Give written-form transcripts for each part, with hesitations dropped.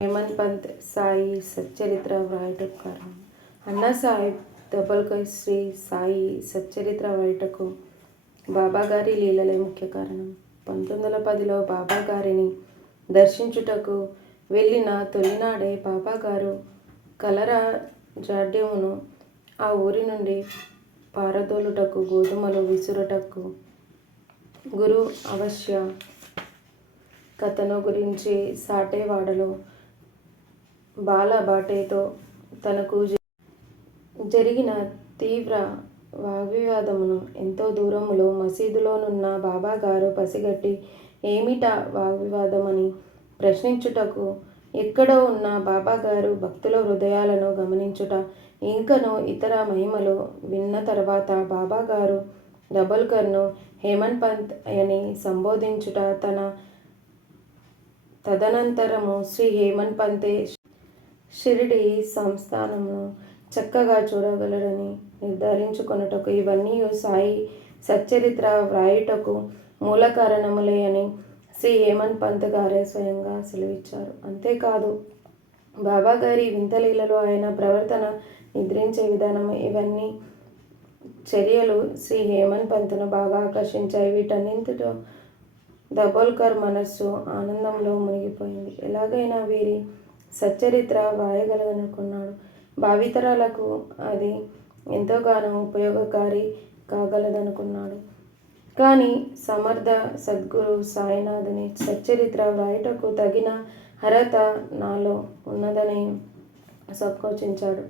హేమంత్ పంత్ సాయి సచ్చరిత్ర వ్రాయుటకు కారణం. అన్నాసాహెబ్ దబోల్కర్ శ్రీ సాయి సచ్చరిత్ర వ్రాయుటకు బాబాగారి లీలలే ముఖ్య కారణం. 1910లో బాబాగారిని దర్శించుటకు వెళ్ళిన తొలినాడే బాబాగారు కలరా జాడ్యమును ఆ ఊరి నుండి పారదోలుటకు, గోధుమలు విసురుటకు, గురు అవశ్య కథను గురించి సాటేవాడలో బాలబాటేతో తనకు జరిగిన తీవ్ర వాగ్వివాదమును ఎంతో దూరములో మసీదులోనున్న బాబాగారు పసిగట్టి ఏమిటా వాగ్వివాదమని ప్రశ్నించుటకు ఎక్కడో ఉన్న బాబాగారు భక్తుల హృదయాలను గమనించుట, ఇంకను ఇతర మహిమలు విన్న తర్వాత బాబాగారు దబోల్కర్ను హేమంత్ పంత్ అని సంబోధించుట, తదనంతరము శ్రీ హేమంత్ పంతే షిరిడీ సంస్థానమును చక్కగా చూడగలడని నిర్ధారించుకొనుటకు ఇవన్నీ సాయి సచ్చరిత్ర వ్రాయుటకు మూల కారణములే అని శ్రీ హేమంత్ పంత్ గారే స్వయంగా సెలవిచ్చారు. అంతేకాదు బాబాగారి వింతలీలలు, ఆయన ప్రవర్తన, నిద్రించే విధానము, ఇవన్నీ చర్యలు శ్రీ హేమంత్ పంత్ను బాగా ఆకర్షించాయి. వీటన్నింటితో దబోల్కర్ మనస్సు ఆనందంలో మునిగిపోయింది. ఎలాగైనా వీరి సచ్చరిత్ర వ్రాయగలననుకున్నాడు. భావితరాలకు అది ఎంతోగానో ఉపయోగకారి కాగలదనుకున్నాడు. కానీ సమర్థ సద్గురు సాయినాథుని సచ్చరిత్ర వ్రాయుటకు తగిన అర్హత నాలో ఉన్నదని సంకోచించాడు.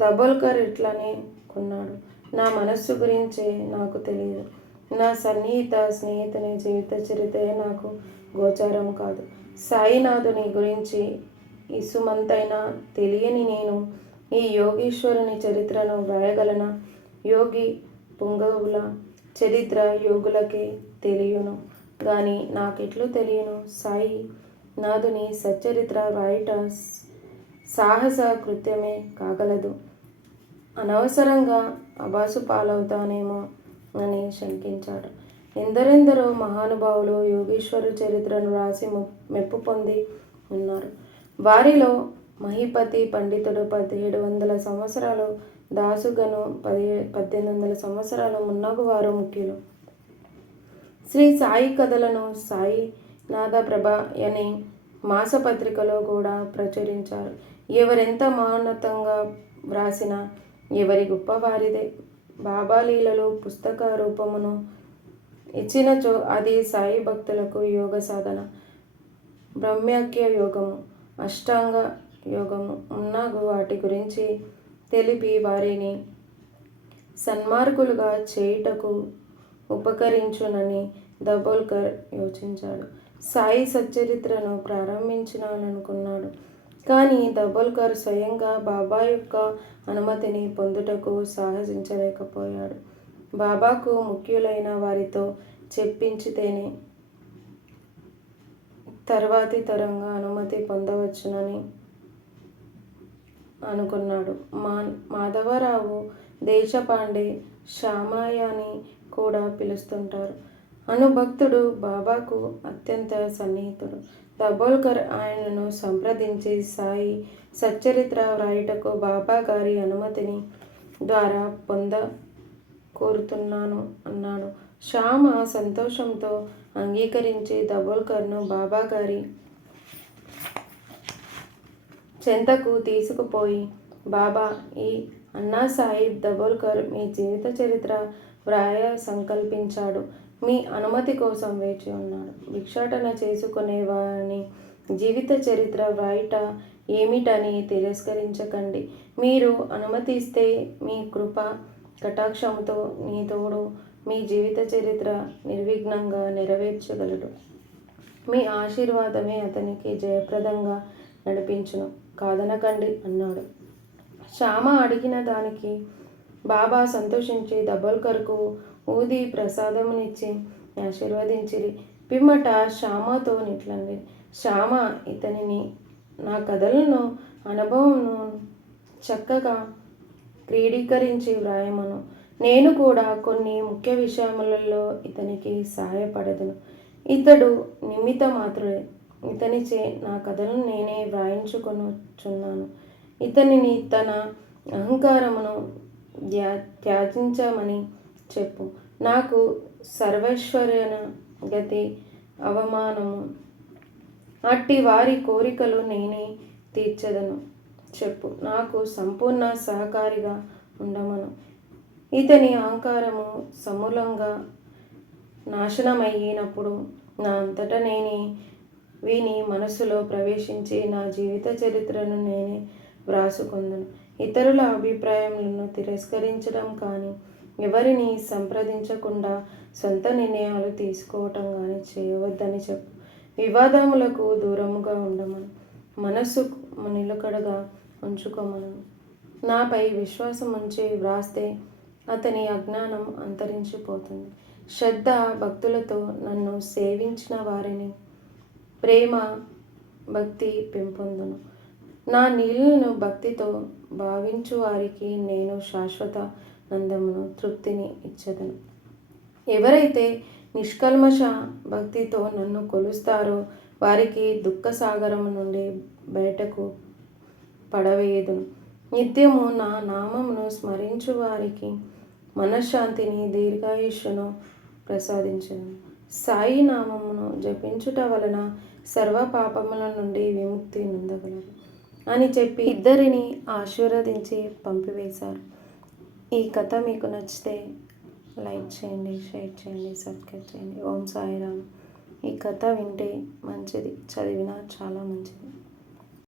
దబోల్కర్ ఇట్లనే కొన్నాడు. నా మనస్సు గురించే నాకు తెలియదు. నా సన్నిహిత స్నేహితుని జీవిత చరిత్రే నాకు గోచరం కాదు. సాయినాథుని గురించి ఇసుమంతైనా తెలియని నేను ఈ యోగీశ్వరుని చరిత్రను వ్రాయగలనా? యోగి పుంగవుల చరిత్ర యోగులకే తెలియను గాని నాకెట్లు తెలియను? సాయి నాథుని సచ్చరిత్ర వ్రాయుట సాహస కృత్యమే కాగలదు. అనవసరంగా అబాసు పాలవుతానేమో అని శంకించాడు. ఎందరెందరో మహానుభావులు యోగీశ్వరు చరిత్రను రాసి మెప్పు పొంది ఉన్నారు. వారిలో మహిపతి పండితుడు 1700 సంవత్సరాలు, దాసుగను 1800 సంవత్సరాలు మున్నగువారు ముఖ్యులు. శ్రీ సాయి కథలను సాయి నాథప్రభ అనే మాసపత్రికలో కూడా ప్రచురించారు. ఎవరెంత మహోన్నతంగా వ్రాసినా ఎవరి గొప్ప వారిదే. బాబా లీలలు పుస్తక రూపమును ఇచ్చినచో అది సాయి భక్తులకు యోగ సాధన, బ్రహ్మక్య యోగము, అష్టాంగ యోగము మున్నగు వాటి గురించి తెలిపి వారిని సన్మార్గులుగా చేయుటకు ఉపకరించునని దబోల్కర్ యోచించాడు. సాయి సచ్చరిత్రను ప్రారంభించాలనుకున్నాడు. కానీ దబోల్కర్ స్వయంగా బాబా యొక్క అనుమతిని పొందుటకు సాహసించలేకపోయాడు. బాబాకు ముఖ్యులైన వారితో చెప్పించితేనే తర్వాతి తరంగా అనుమతి పొందవచ్చునని అనుకున్నాడు. మాధవరావు దేశపాండే, శ్యామయ్య అని కూడా పిలుస్తుంటారు. అనుభక్తుడు, బాబాకు అత్యంత సన్నిహితుడు. దబోల్కర్ ఆయనను సంప్రదించి సాయి సచ్చరిత్ర వ్రాయుటకు బాబాగారి అనుమతిని ద్వారా కోరుతున్నాను అన్నాడు. శ్యామ సంతోషంతో అంగీకరించి దబోల్కర్ను బాబాగారి చెంతకు తీసుకుపోయి, బాబా, ఈ అన్నాసాహెబ్ దబోల్కర్ మీ జీవిత చరిత్ర వ్రాయ సంకల్పించాడు. మీ అనుమతి కోసం వేచి ఉన్నాడు. భిక్షాటన చేసుకునే వాని జీవిత చరిత్ర వ్రాయుట ఏమిటని తిరస్కరించకండి. మీరు అనుమతిస్తే మీ కృప కటాక్షముతో నీ తోడు మీ జీవిత చరిత్ర నిర్విఘ్నంగా నెరవేర్చగలడు. మీ ఆశీర్వాదమే అతనికి జయప్రదంగా నడిపించును, కాదనకండి అన్నాడు. శ్యామ అడిగిన దానికి బాబా సంతోషించి దబోల్కర్కు ఊది ప్రసాదమునిచ్చి ఆశీర్వదించిరి. పిమ్మట శ్యామతో నిట్లండి, శ్యామ ఇతనిని నా కథలను, అనుభవంను చక్కగా క్రీడీకరించి వ్రాయమను. నేను కూడా కొన్ని ముఖ్య విషయములలో ఇతనికి సహాయపడదును. ఇతడు నిమిత్త మాత్రుడే. ఇతనిచే నా కథలను నేనే వ్రాయించుకొనుచున్నాను. ఇతనిని తన అహంకారమును త్యజించమని చెప్పు. నాకు సర్వైశ్వర్యన గతి అవమానము. అట్టి వారి కోరికలు నేనే తీర్చెదను చెప్పు. నాకు సంపూర్ణ సహకారిగా ఉండమను. ఇతని అహంకారము సమూలంగా నాశనమయ్యినప్పుడు నా అంతటా నేనే వీని మనసులో ప్రవేశించి నా జీవిత చరిత్రను నేనే వ్రాసుకొందును. ఇతరుల అభిప్రాయములను తిరస్కరించడం కానీ, ఎవరిని సంప్రదించకుండా సొంత నిర్ణయాలు తీసుకోవటం కానీ చేయవద్దని చెప్పు. వివాదములకు దూరముగా ఉండమను. మనస్సు నిలకడగా ఉంచుకోమను. నాపై విశ్వాసం ఉంచి వ్రాస్తే అతని అజ్ఞానం అంతరించిపోతుంది. శ్రద్ధ భక్తులతో నన్ను సేవించిన వారిని ప్రేమ భక్తి పెంపొందును. నా నీళ్లను భక్తితో భావించు వారికి నేను శాశ్వత నందమును తృప్తిని ఇచ్చెదను. ఎవరైతే నిష్కల్మష భక్తితో నన్ను కొలుస్తారో వారికి దుఃఖసాగరము నుండి బయటకు పడవేయుదును. నిత్యము నా నామమును స్మరించు వారికి మనశ్శాంతిని దీర్ఘాయుష్యును ప్రసాదించెదను. సాయి నామమును జపించుట వలన సర్వ పాపముల నుండి విముక్తి నొందగలరు అని చెప్పి ఇద్దరిని ఆశీర్వదించి పంపివేశారు. ఈ కథ మీకు నచ్చితే లైక్ చేయండి, షేర్ చేయండి, సబ్స్క్రైబ్ చేయండి. ఓం సాయిరామ్. ఈ కథ వింటే మంచిది, చదివినా చాలా మంచిది.